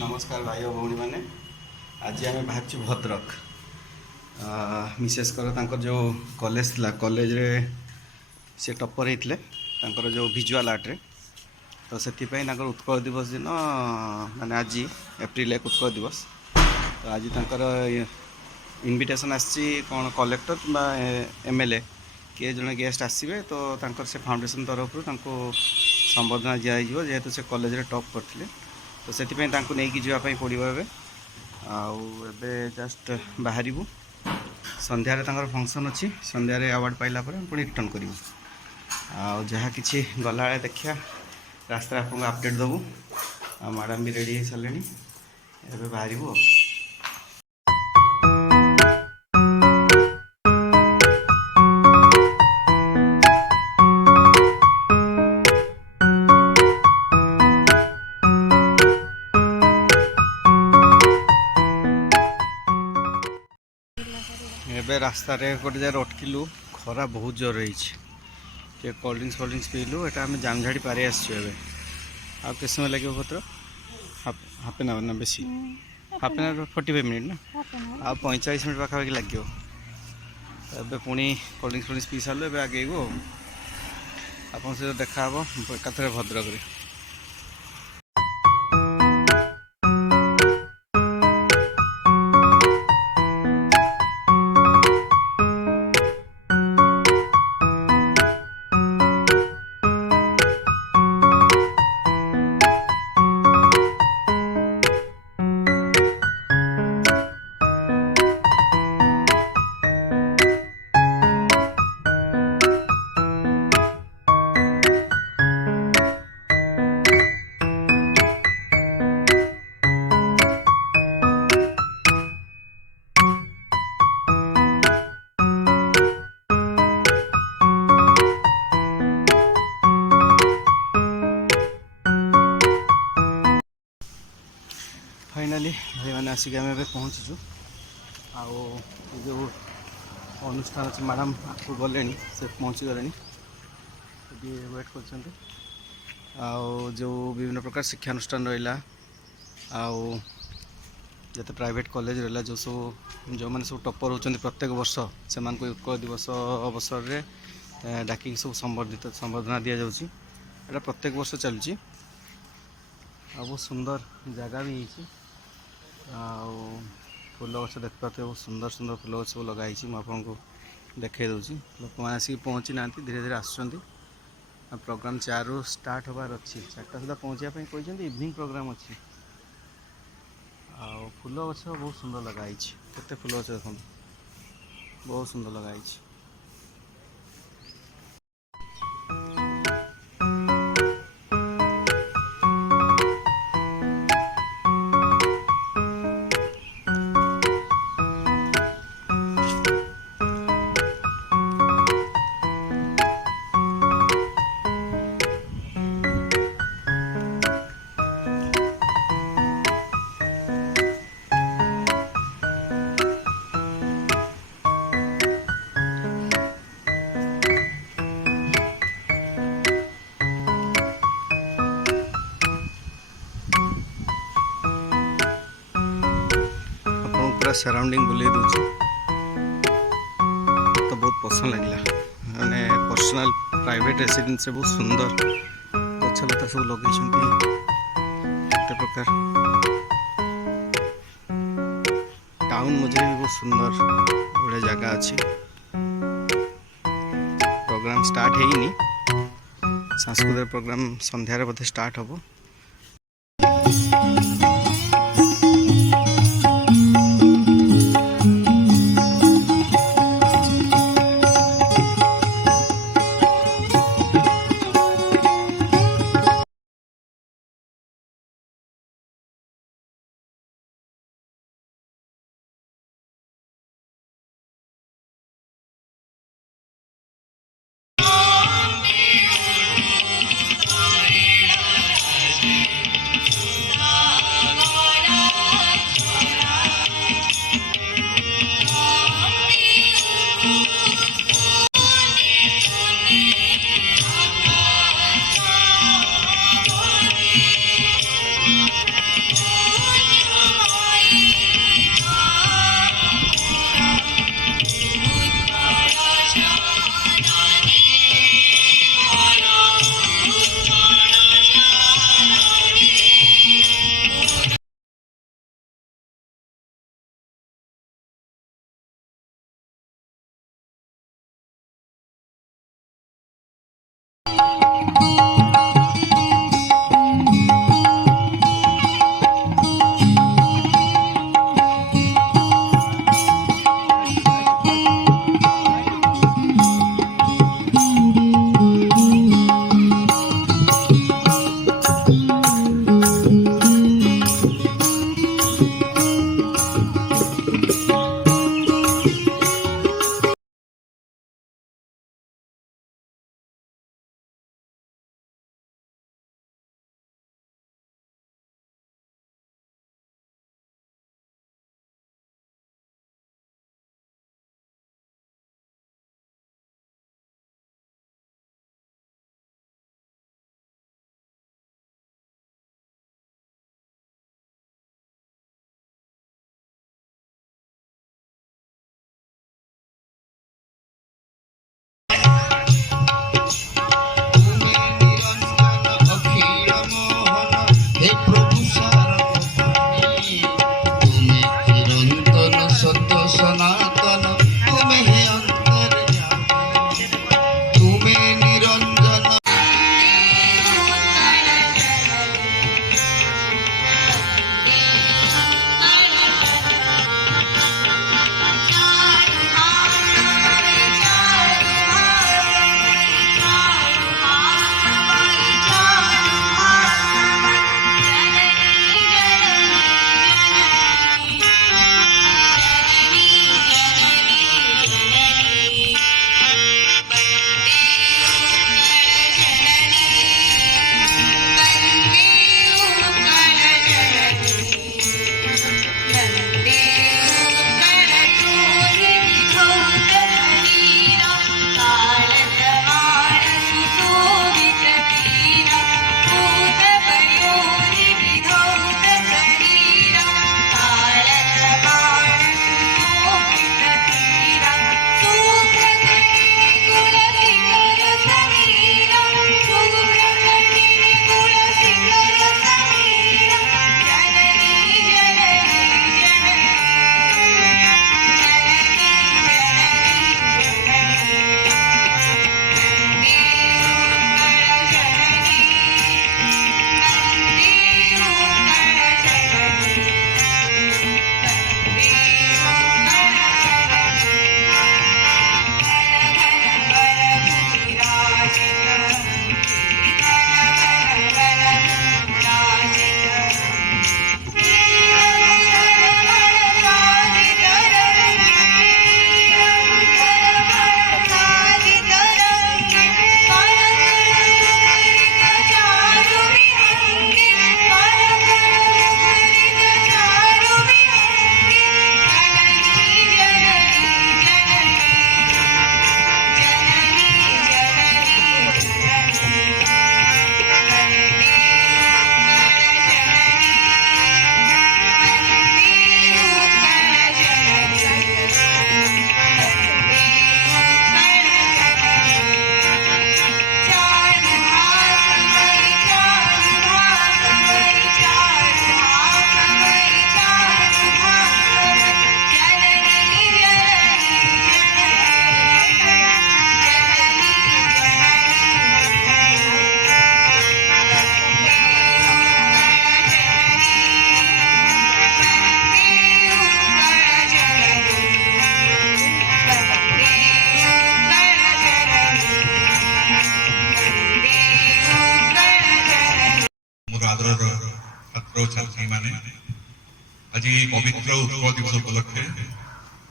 नमस्कार भाई और भौणी मैंने आज आम बाहर भद्रक मिसेस जो कॉलेज थी कॉलेज रे से टपर होते जो विजुअल आर्ट रे तो से उत्कल दिवस दिन माने आज एप्रिल 1 उत्कल दिवस तो आज इनविटेशन आसी कौन कलेक्टर कि एमएलए किए जड़े गेस्ट आसवे तो से फाउंडेशन तरफ संबर्धना दिज्व जेहेतु से कॉलेज रे टॉप करते तो से नहीं जावाई पड़ो आबे जस्ट बाहर संध्यारे फंक्शन अच्छी संध्यारे अवार्ड पाइला पुणी रिटर्न करूँ जहाँ कि गला देखा रास्ता आपको अपडेट देवु मैडम भी रेडी हो सारे एवं बाहर एबे रास्ता रे गोटे जगह अटकिलु खरा बहुत जोर रही कोल्ड ड्रिंक्स पीलु एटा आम जामझाड़ी पारे आसचु आ के समय लगे पत्र हाफ एन आवर ना बेसी हाफ एन आवर 45 मिनिट ना आ 45 मिनिट पाखापाखि लगे एबे पुणी कोल्ड ड्रिंक्स पी सारू एबे आगेबू आप सहित देखा एकाथरे भद्रक रे फाइनाली भाई मैंने आसिक आम ए पहुँचीचु जो अनुष्ठान अच्छे मैडम आपको गले से पहुँची गले वेट कर जो विभिन्न प्रकार शिक्षानुष्ठान रहा जिते प्राइवेट कॉलेज रहा जो सब जो मैंने सब टपर होती प्रत्येक वर्ष से उत्कल दिवस अवसर में डाक सब संबर्धना दि जाऊँगी एटा प्रत्येक वर्ष चलती बहुत सुंदर जगह भी है फूल गछ देख पाते बहुत सुंदर सुंदर फूल गछ सब लगाई आपको देखे दूसरी लोक मैंने आसिक पहुँची ना धीरे धीरे आसुँच प्रोग्राम 4 रु स्टार्ट होबार अच्छी 4टा सुधा पहुँचापी कहते इवनिंग प्रोग्राम अच्छी फूल गछ बहुत सुंदर लगाई केते फूल गछ देखो बहुत सुंदर लगाई पूरा सराउंडिंग बुले दूची तो बहुत पसंद लगे मैंने पर्सनल प्राइवेट रेसिडेंस बहुत सुंदर गछ लता सब लगे प्रकार टाउन मझे भी बहुत सुंदर बड़े जगह अच्छी प्रोग्राम स्टार्ट है सांस्कृतिक प्रोग्राम संध्यारे बोधे स्टार्ट हम आदर छात्र छात्री माने आज पवित्र उत्कल दिवस उपलक्षे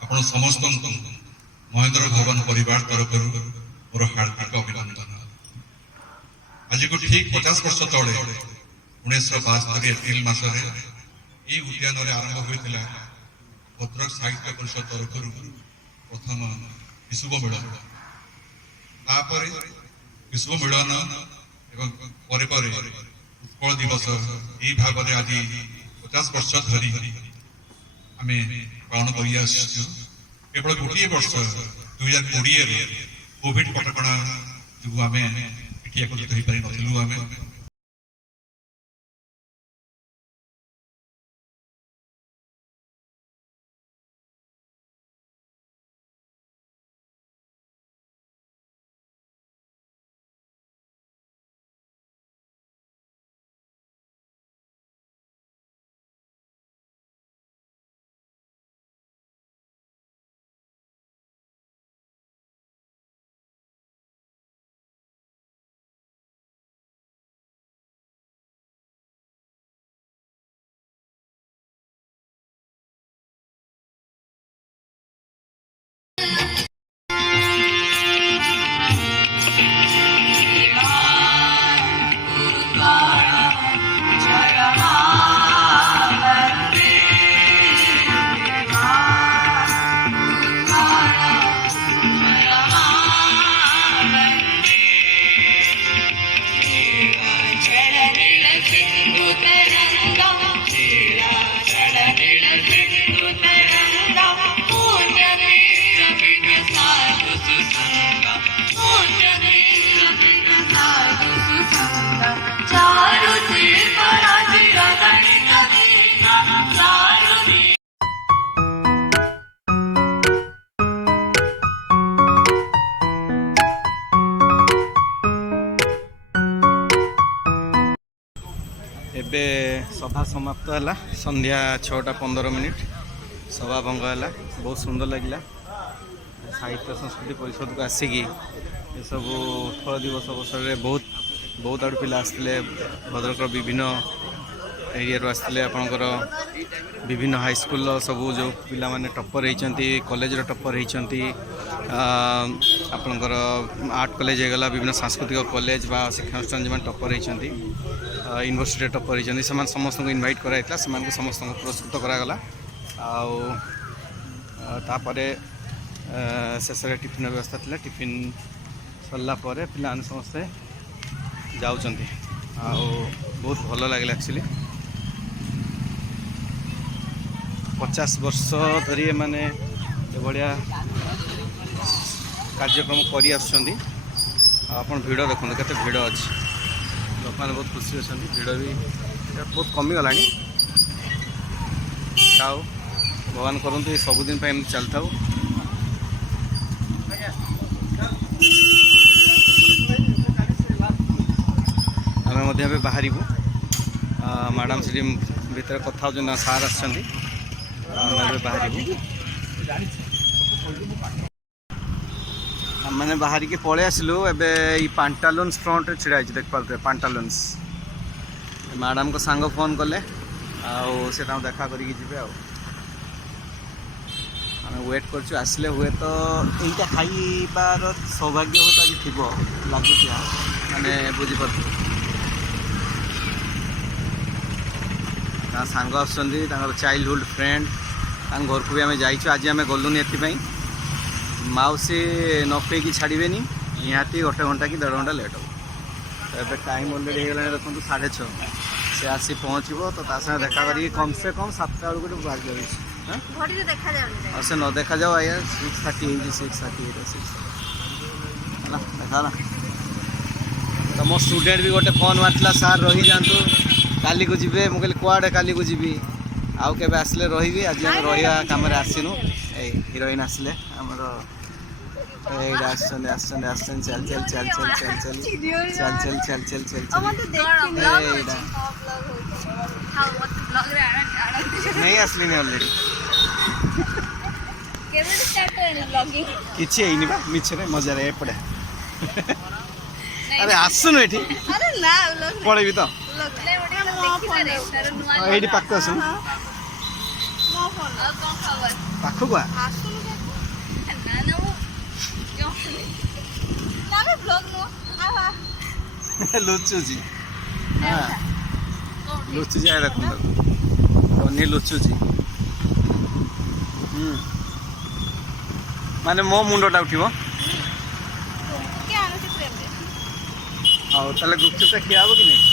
आपण समस्त महेंद्र भवन परिवार तरफ मोर हार्दिक अभिनंदन। आज को ठीक 50 वर्ष तले 1972 एप्रिल मासरे यही उद्यान आरंभ होता भद्रक साहित्य परिषद तरफ प्रथम विश्व मिलन विश्व मिलन एवं उत्कल दिवस यही भाव में आज 50 वर्ष धरी आम पालन कर केवल गोटे वर्ष 2020 कोविड कटका जो आम ये एकत्रित हो पारि नथिलु आमे। एबे सभा समाप्त है संध्या 6:15 सभा भंग है। बहुत सुंदर लगे साहित्य संस्कृति परिषद को आसिकी ये सब उत्कल दिवस अवसर में बहुत आड़ पिला आसते भद्रक विभिन्न एरिया आसते आपणकर विभिन्न हाईस्कल सब जो पिला माने टप्पर होती कॉलेज टप्पर होती आपणकर आर्ट कॉलेज होगला विभिन्न सांस्कृतिक कॉलेज बा शिक्षानुष्ठान जो टप्पर होती यूनिवर्सिटी टप्पर होती से समस्त को इनवाइट कराइला से समस्त पुरस्कृत करागला आपर शेष टिफिन व्यवस्था थी टिफिन सरला पिला समस्ते जाऊँ बहुत भल लगे एक्चुअली 50 वर्ष धरी माने बढ़िया कार्यक्रम करी आसुछंती। आपण भिड़ देखते केते भिड़ अच्छी लोक मैंने बहुत खुशी अच्छा भिड़ भी बहुत कमिगला भगवान करते सबुदिन एमती चलता आम बाहर मैडम से भीतर कथा सार आसछंती बाहर मैंने बाहर के पलि आसलु एबे पांटालुन्स फ्रंट छिड़ा देख पारे पांटालुन्स मैडम को सांग फोन कले से देखा करी वेट कर आसले हुए तो यहीटा खाइबार सौभाग्य हुए तो आज थी लगुच माने बुझीपार सांग आसर चाइल्डहुड फ्रेंड घर को भी आम जाइए आज आम गलुनि एपाई मौसी नफे की छाड़े निहाती 1 घंटा कि 1.5 घंटा लेट हो तो टाइम अलरेडी होगा देखो 6:30 से आसी पहुँचो तो देखा करी कम से कम 7टा बेलू बाहर जाए से न देखा जाओ आया 6:30 6:38 देखा ना तो मो स्टूडेंट भी गोटे फोन मारला सार रही जातु काली को जी मुझे कड़े काली को जी आउ के आसले रही आज आम रहा कम आसनु हिरोइन आसले आमर चल चल चल चल चल चल चल चल चल चल चल चल नहीं आसली अलरेडी किसी मिछे मजा एपटे अरे आसुन ये पड़ेबी तो କିରେ ତାର ନୂଆ ଏଇଠି ପାଖକୁ ଆସୁ ଆଉ କଣ ଖବର ପାଖକୁ ଆ ନା ନା ମୁଁ ନା ଆମେ ବ୍ଲଗ ନୁହଁ ଲୁଚୁଛି ହଁ ଲୁଚୁଛି ଆଏ ଦେଖନ୍ତୁ ବନି ଲୁଚୁଛି ମାନେ ମୋ ମୁଣ୍ଡଟା ଉଠିବ କିଏ ଆଣୁଛି ପ୍ରେମରେ ହଉ ତାହେଲେ ଗୁପଚୁପଟା ଖିଆ ହବ କି ନାହିଁ